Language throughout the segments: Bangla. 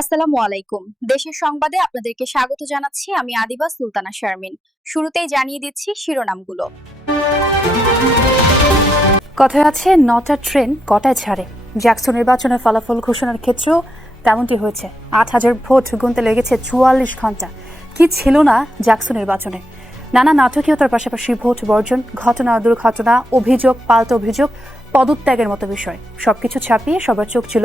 আসসালামু আলাইকুম। দেশের সংবাদে আপনাদেরকে স্বাগত জানাচ্ছি। আমি আদিবা সুলতানা শারমিন। শুরুতেই জানিয়ে দিচ্ছি শিরোনামগুলো। কথায় আছে নটা ট্রেন কটায় ছাড়ে। জ্যাকসন নির্বাচনের ফলাফল ঘোষণার ক্ষেত্রেও তেমনটি হয়েছে। ৮,০০০ ভোট গুনতে লেগেছে ৪৪ ঘন্টা। কি ছিল না জ্যাকসন নির্বাচনে? নানা নাটকীয়তার পাশাপাশি ভোট বর্জন, ঘটনা দুর্ঘটনা, অভিযোগ পাল্টা অভিযোগ, পদত্যাগের মতো বিষয় সবকিছু ছাপিয়ে সবার চোখ ছিল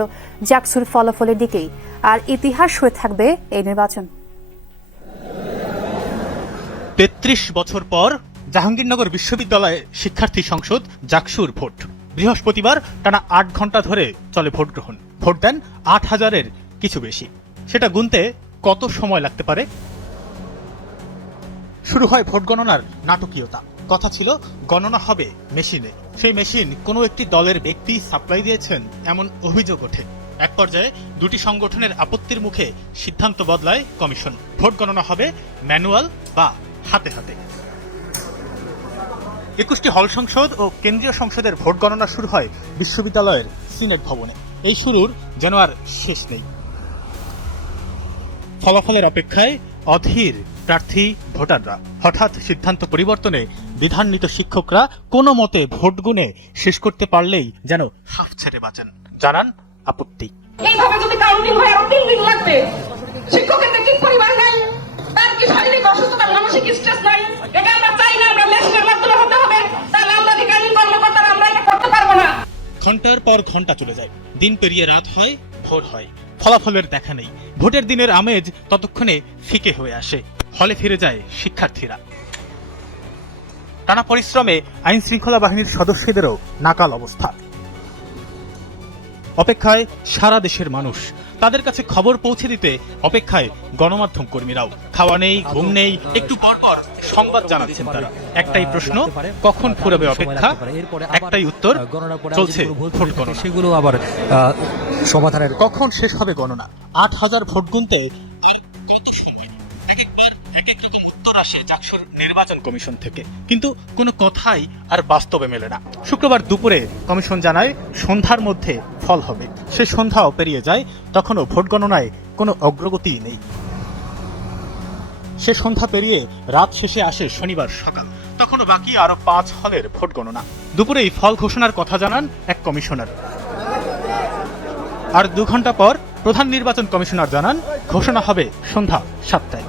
জ্যাকসুর ফলাফলের দিকেই। আর ইতিহাস হয়ে থাকবে এই নির্বাচন। ৩৩ বছর পর জাহাঙ্গীরনগর বিশ্ববিদ্যালয়ে শিক্ষার্থী সংসদ জাকসুর ভোট। বৃহস্পতিবার টানা ৮ ঘন্টা ধরে চলে ভোট গ্রহণ। ভোট দেন ৮,০০০-এর কিছু বেশি। সেটা গুনতে কত সময় লাগতে পারে? শুরু হয় ভোট গণনার নাটকীয়তা। কথা ছিল গণনা হবে মেশিনে। সেই মেশিন কোনো একটি দলের ব্যক্তি সাপ্লাই দিয়েছেন এমন অভিযোগ ওঠে। এক পর্যায়ে দুটি সংগঠনের আপত্তির মুখে সিদ্ধান্ত বদলায় কমিশন। ভোট গণনা হবে ম্যানুয়াল বা হাতে হাতে। ২১টি হল সংসদ ও কেন্দ্রীয় সংসদের ভোট গণনা শুরু হয় বিশ্ববিদ্যালয়ের সিনেট ভবনে। এই শুরুর যেন আর শেষ নেই। ফলাফলের অপেক্ষায় অধীর প্রার্থী ভোটাররা। হঠাৎ সিদ্ধান্ত পরিবর্তনে বিধান্বিত শিক্ষকরা কোনো মতে ভোট গুনে শেষ করতে পারলেই যেন হাফ ছেড়ে বাঁচেন। জানান আপত্তি। এইভাবে যদি কাউন্টিং হয় আরো 3 দিন লাগবে। শিক্ষকের কি পরিবার নাই, তার কি শারীরিক অসুস্থতা, মানসিক স্ট্রেস নাই? এটা আমরা চাই না। আমরা মেশিনের মাধ্যমে হতে হবে, তাহলে আমরা রিটার্নিং কর্মকর্তারা আমরা এটা করতে পারবো না। ঘন্টার পর ঘন্টা চলে যায়, দিন পেরিয়ে রাত হয়, ভোর হয়, ফলাফলের দেখা নেই। ভোটের দিনের আমেজ ততক্ষণে ফিকে হয়ে আসে। হলে ফিরে যায় শিক্ষার্থীরা। টানা পরিশ্রমে আইন শৃঙ্খলা বাহিনীর সদস্যদেরও নাকাল অবস্থা। অপেক্ষায় সারা দেশের মানুষ। তাদের কাছে খবর পৌঁছে দিতে অপেক্ষায় গণমাধ্যম কর্মীরাও। খাওয়া নেই, ঘুম নেই, একটু পরপর সংবাদ জানাচ্ছেন তারা। একটাই প্রশ্ন, কখন ফুরাবে অপেক্ষা? একটাই উত্তর, চলছে ভোট গণনা। সেগুলো আবার সমাধানের কখন শেষ হবে গণনা? ৮,০০০ ভোট গুনতে আর কত সময়? একবার এক এক রকম উত্তর আসে জাকসুর নির্বাচন কমিশন থেকে, কিন্তু কোনো কথাই আর বাস্তবে মেলে না। শুক্রবার দুপুরে কমিশন জানায় সন্ধ্যার মধ্যে ফল হবে। সে সন্ধ্যাও পেরিয়ে যায়, তখনও ভোট গণনায় কোনো অগ্রগতিই নেই। সে সন্ধ্যা পেরিয়ে রাত শেষে আসে শনিবার সকাল। তখনও বাকি আরো ৫ হলের ভোট গণনা। দুপুরেই ফল ঘোষণার কথা জানান এক কমিশনার। আর ২ ঘন্টা পর প্রধান নির্বাচন কমিশনার জানান ঘোষণা হবে সন্ধ্যা ৭টায়।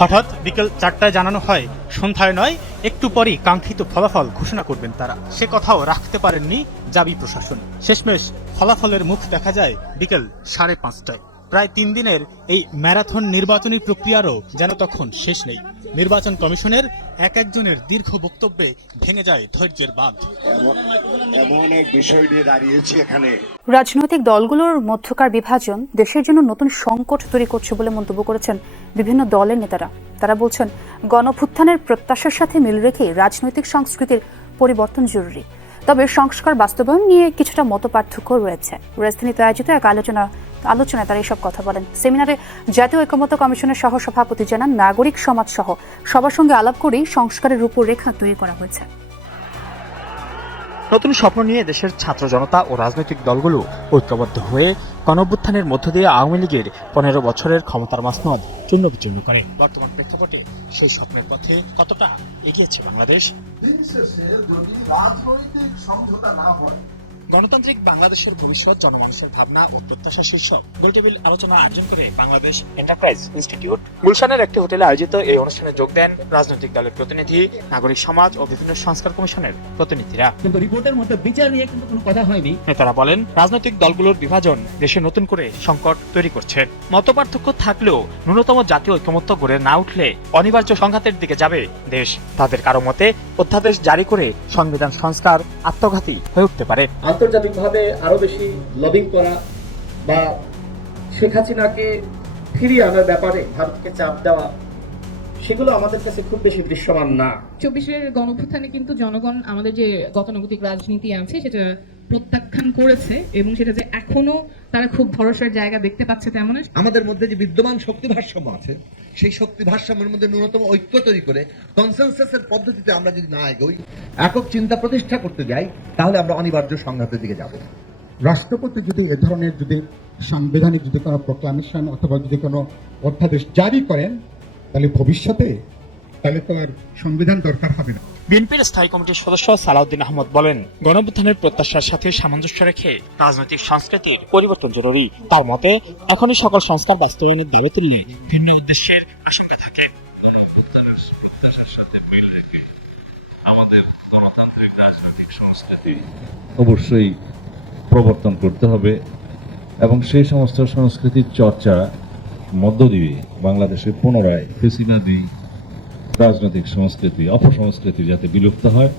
হঠাৎ বিকেল ৪টায় জানানো হয় সন্ধ্যায় নয়, একটু পরই কাঙ্ক্ষিত ফলাফল ঘোষণা করবেন তারা। সে কথাও রাখতে পারেননি জাবি প্রশাসন। শেষমেশ ফলাফলের মুখ দেখা যায় বিকেল ৫:৩০টায়। প্রায় ৩ দিনের এই ম্যারাথন নির্বাচনী প্রক্রিয়ারও যেন তখন শেষ নেই। নির্বাচন কমিশনের এক একজনের দীর্ঘ বক্তব্যে ভেঙে যায় ধৈর্যের বাঁধ। এমন এক বিষয় নিয়ে দাঁড়িয়েছি এখানে। রাজনৈতিক দলগুলোর মধ্যকার বিভাজন দেশের জন্য নতুন সংকট তৈরি করছে বলে মন্তব্য করেছেন বিভিন্ন দলের নেতারা। তারা বলছেন গণঅভ্যুত্থানের প্রত্যাশার সাথে মিল রেখে রাজনৈতিক সংস্কৃতির পরিবর্তন জরুরি। তবে সংস্কার বাস্তবায়ন নিয়ে কিছুটা মতপার্থক্য রয়েছে। রাজধানীতে আয়োজিত এক আলোচনায় তারা এসব কথা বলেন। সেমিনারে জাতীয় ঐকমত্য কমিশনের সহ সভাপতি জানান নাগরিক সমাজ সহ সবার সঙ্গে আলাপ করেই সংস্কারের রূপরেখা তৈরি করা হয়েছে। নতুন স্বপ্ন নিয়ে দেশের ছাত্র জনতা ও রাজনৈতিক দলগুলো ঐক্যবদ্ধ হয়ে গণঅভ্যুত্থানের মধ্য দিয়ে আওয়ামী লীগের ১৫ বছরের ক্ষমতার মাসনদ চূর্ণ বিচূর্ণ করে। বর্তমান প্রেক্ষাপটে সেই স্বপ্নের পথে কতটা এগিয়েছে বাংলাদেশ? গণতান্ত্রিক বাংলাদেশের ভবিষ্যৎ, জনমানুষের ভাবনা ও প্রত্যাশা শীর্ষক গোলটেবিল আলোচনা আয়োজন করে বাংলাদেশ এন্টারপ্রাইজ ইনস্টিটিউট। গুলশানের একটি হোটেলে আয়োজিত এই অনুষ্ঠানে যোগ দেন রাজনৈতিক দলের প্রতিনিধি, নাগরিক সমাজ ও বিভিন্ন সংস্কার কমিশনের প্রতিনিধিরা। কিন্তু রিপোর্টের মধ্যে বিচার নিয়ে কিন্তু কোনো কথা হয়নি। নেতারা বলেন রাজনৈতিক দলগুলোর বিভাজন দেশে নতুন করে সংকট তৈরি করছে। মতপার্থক্য থাকলেও ন্যূনতম জাতীয় ঐকমত্য গড়ে না উঠলে অনিবার্য সংঘাতের দিকে যাবে দেশ। তাদের কারো মতে অধ্যাদেশ জারি করে সংবিধান সংস্কার আত্মঘাতী হয়ে উঠতে পারে। আন্তর্জাতিকভাবে আরো বেশি লবিং করা বা শেখ হাসিনাকে ফিরিয়ে আনার ব্যাপারে ভারতকে চাপ দেওয়া, সেগুলো আমাদের কাছে খুব বেশি দৃশ্যমান না। ২৪-এর গণঅভ্যুত্থানে কিন্তু জনগণ আমাদের যে গতানুগতিক রাজনীতি আছে সেটা প্রত্যাখ্যান করেছে, এবং সেটা যে এখনো তারা খুব ভরসার জায়গা দেখতে পাচ্ছে তেমন। আমাদের মধ্যে যে বিদ্যমান শক্তি ভারসাম্য আছে, সেই শক্তি ভারসাম্যের মধ্যে ন্যূনতম ঐক্য তৈরি করে কনসেনসাসের পদ্ধতিতে আমরা যদি না এগোই, একক চিন্তা প্রতিষ্ঠা করতে যাই, তাহলে আমরা অনিবার্য সংঘাতের দিকে যাব। রাষ্ট্রপতি যদি এ ধরনের সাংবিধানিক যদি কোনো প্রোক্লামেশন অথবা যদি কোনো অধ্যাদেশ জারি করেন, তাহলে ভবিষ্যতে তাহলে তো আর সংবিধান দরকার হবে না। বিএনপির স্থায়ী কমিটির সদস্য সালাউদ্দিন আহমদ বলেন, গণঅভ্যুত্থানের প্রত্যাশার সাথে সামঞ্জস্য রেখে রাজনৈতিক সংস্কৃতির পরিবর্তন জরুরি। তার মতে এখনই সকল সংস্কার বাস্তবায়নের দাবি তুললে ভিন্ন উদ্দেশ্যের আশঙ্কা থাকে। গণঅভ্যুত্থানের প্রত্যাশার সাথে মিল রেখে আমাদের গণতান্ত্রিক রাজনৈতিক সংস্কৃতি অবশ্যই প্রবর্তন করতে হবে এবং সেই সমস্ত সংস্কৃতির চর্চা মধ্য দিয়ে বাংলাদেশে পুনরায় ফেসিবাদী রাজনৈতিক সংস্কৃতি অপসংস্কৃতি যাতে বিলুপ্ত হয়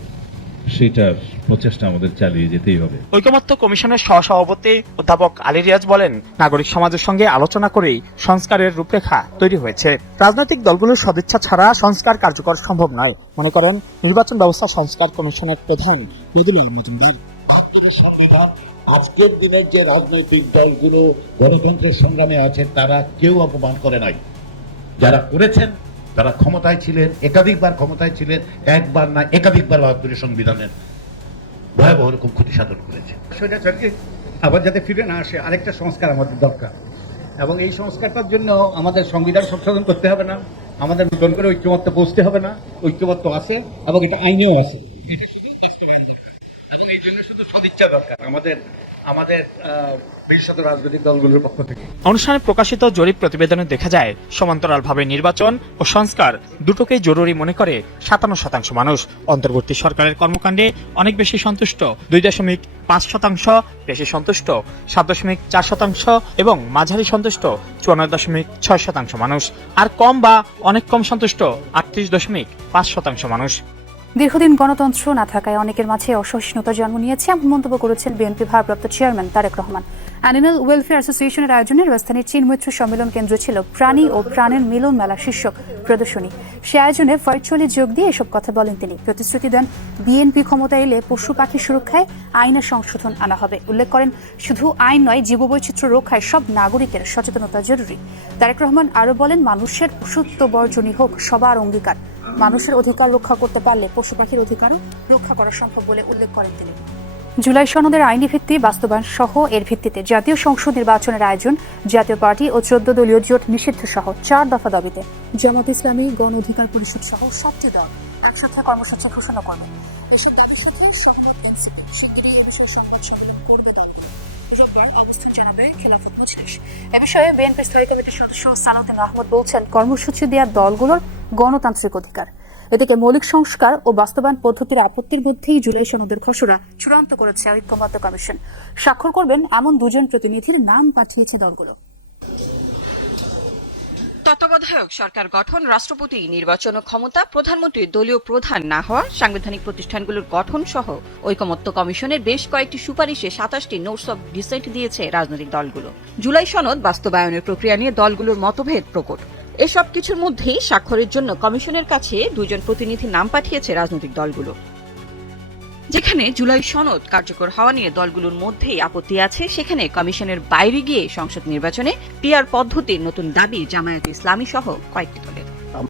সেটার প্রচেষ্টা আমাদের চালিয়ে যেতেই হবে। ঐকমত্য কমিশনের সহসভাপতি অধ্যাপক আলী রিয়াজ বলেন, নাগরিক সমাজের সঙ্গে আলোচনা করেই সংস্কারের রূপরেখা তৈরি হয়েছে। রাজনৈতিক দলগুলোর সদিচ্ছা ছাড়া সংস্কার কার্যকর সম্ভব নয় মনে করেন নির্বাচন ব্যবস্থা সংস্কার কমিশনের প্রধান বদিউল আহমেদ মজুমদার। সংবিধান আজকের দিনের যে রাজনৈতিক দলগুলো গণতন্ত্রের সংগ্রামে আছে তারা কেউ অপমান করে নাই। যারা করেছেন তারা ক্ষমতায় ছিলেন, একাধিকবার ক্ষমতায় ছিলেন, একবার না একাধিকবার ভারতীয় সংবিধানের ভয়াবহ রকম ক্ষতি সাধন করেছে। স্বৈরাচারকে আবার যাতে ফিরে না আসে আরেকটা সংস্কার আমাদের দরকার, এবং এই সংস্কারটার জন্য আমাদের সংবিধান সংশোধন করতে হবে না, আমাদের নতুন করে ঐক্যমত্য বসতে হবে না, ঐক্যমত্য আছে এবং এটা আইনেও আছে, এটা শুধু বাস্তবায়ন দরকার এবং এই জন্য শুধু সদিচ্ছা দরকার আমাদের বিশেষত রাজনৈতিক দলগুলোর পক্ষ থেকে। অনুষ্ঠানে প্রকাশিত জরিপ প্রতিবেদনে দেখা যায় সমান্তরালভাবে নির্বাচন ও সংস্কার দুটোকেই জরুরি মনে করে 57% মানুষ। অন্তর্বর্তী সরকারের কর্মকাণ্ডে অনেক বেশি সন্তুষ্ট 2.5%, বেশি সন্তুষ্ট 7.4% এবং মাঝারি সন্তুষ্ট 54.6% মানুষ, আর কম বা অনেক কম সন্তুষ্ট 38.5% মানুষ। দীর্ঘদিন গণতন্ত্র না থাকায় অনেকের মাঝে অসহিষ্ণুতা জন্ম নিয়েছে এমন মন্তব্য করেছেন বিএনপি ভারপ্রাপ্ত chairman Tarique Rahman. Animal welfare অ্যাসোসিয়েশনের আয়োজনে রাজধানীর চীনমৈত্র সম্মেলন কেন্দ্র ছিল প্রাণী ও প্রাণের মিলন মেলা শীর্ষক প্রদর্শনী। সে আয়োজনে ভার্চুয়ালি যোগ দিয়ে এসব কথা বলেন তিনি। প্রতিশ্রুতি দেন বিএনপি ক্ষমতায় এলে পশু পাখি সুরক্ষায় আইনের সংশোধন আনা হবে। উল্লেখ করেন, শুধু আইন নয়, জীববৈচিত্র্য রক্ষায় সব নাগরিকের সচেতনতা জরুরি। তারেক রহমান আরও বলেন, মানুষের পশুত্ব বর্জনই হোক সবার অঙ্গীকার। মানুষের অধিকার রক্ষা করতে পারলে পশু পাখির অধিকারও রক্ষা করা সম্ভব বলে উল্লেখ করেন তিনি। জুলাই সনদের আইনি ভিত্তি বাস্তবায়ন সহ এর ভিত্তিতে জাতীয় সংসদ নির্বাচনের আয়োজন, জাতীয় পার্টি ও 14 দলীয় জোট নিষিদ্ধ সহ 4 দফা দাবিতে জামাত ইসলামী, গণ অধিকার পরিষদ সহ সবটি দল একসাথে কর্মসূচি ঘোষণা করবে। এসব দাবির সাথে সহমত এনসিপি। শিগগিরই এ বিষয়ে সংবাদ সম্মেলন করবে দল। রোববার অবস্থান জানাবে খেলাফত মজলিস। এ বিষয়ে বিএনপি স্থায়ী কমিটির সদস্য সালাউদ্দিন আহমদ বলছেন, কর্মসূচি দেওয়া দলগুলোর গণতান্ত্রিক অধিকার। এদিকে মৌলিক সংস্কার ও বাস্তবায়ন পদ্ধতির আপত্তির মধ্যেই জুলাই সনদের খসড়া চূড়ান্ত করেছে ঐকমত্য কমিশন। স্বাক্ষর করবেন এমন 2 জন প্রতিনিধির নাম পাঠিয়েছে দলগুলো। তত্ত্বাবধায়ক সরকার গঠন, রাষ্ট্রপতি নির্বাচন ও ক্ষমতা, প্রধানমন্ত্রীর দলীয় প্রধান না হওয়া, সাংবিধানিক প্রতিষ্ঠানগুলোর গঠন সহ ঐকমত্য কমিশনের বেশ কয়েকটি সুপারিশে 27টি নোটস অব ডিসেন্ট দিয়েছে রাজনৈতিক দলগুলো। জুলাই সনদ বাস্তবায়নের প্রক্রিয়া নিয়ে দলগুলোর মতভেদ প্রকট। এসব কিছুর মধ্যেই স্বাক্ষরের জন্য কমিশনের কাছে 2 জন প্রতিনিধির নাম পাঠিয়েছে রাজনৈতিক দলগুলো। যেখানে জুলাই সনদ কার্যকর হওয়া নিয়ে দলগুলোর মধ্যেই আপত্তি আছে, সেখানে কমিশনের বাইরে গিয়ে সংসদ নির্বাচনে পিআর পদ্ধতির নতুন দাবি জামায়াতে ইসলামী সহ কয়েকটি দলের।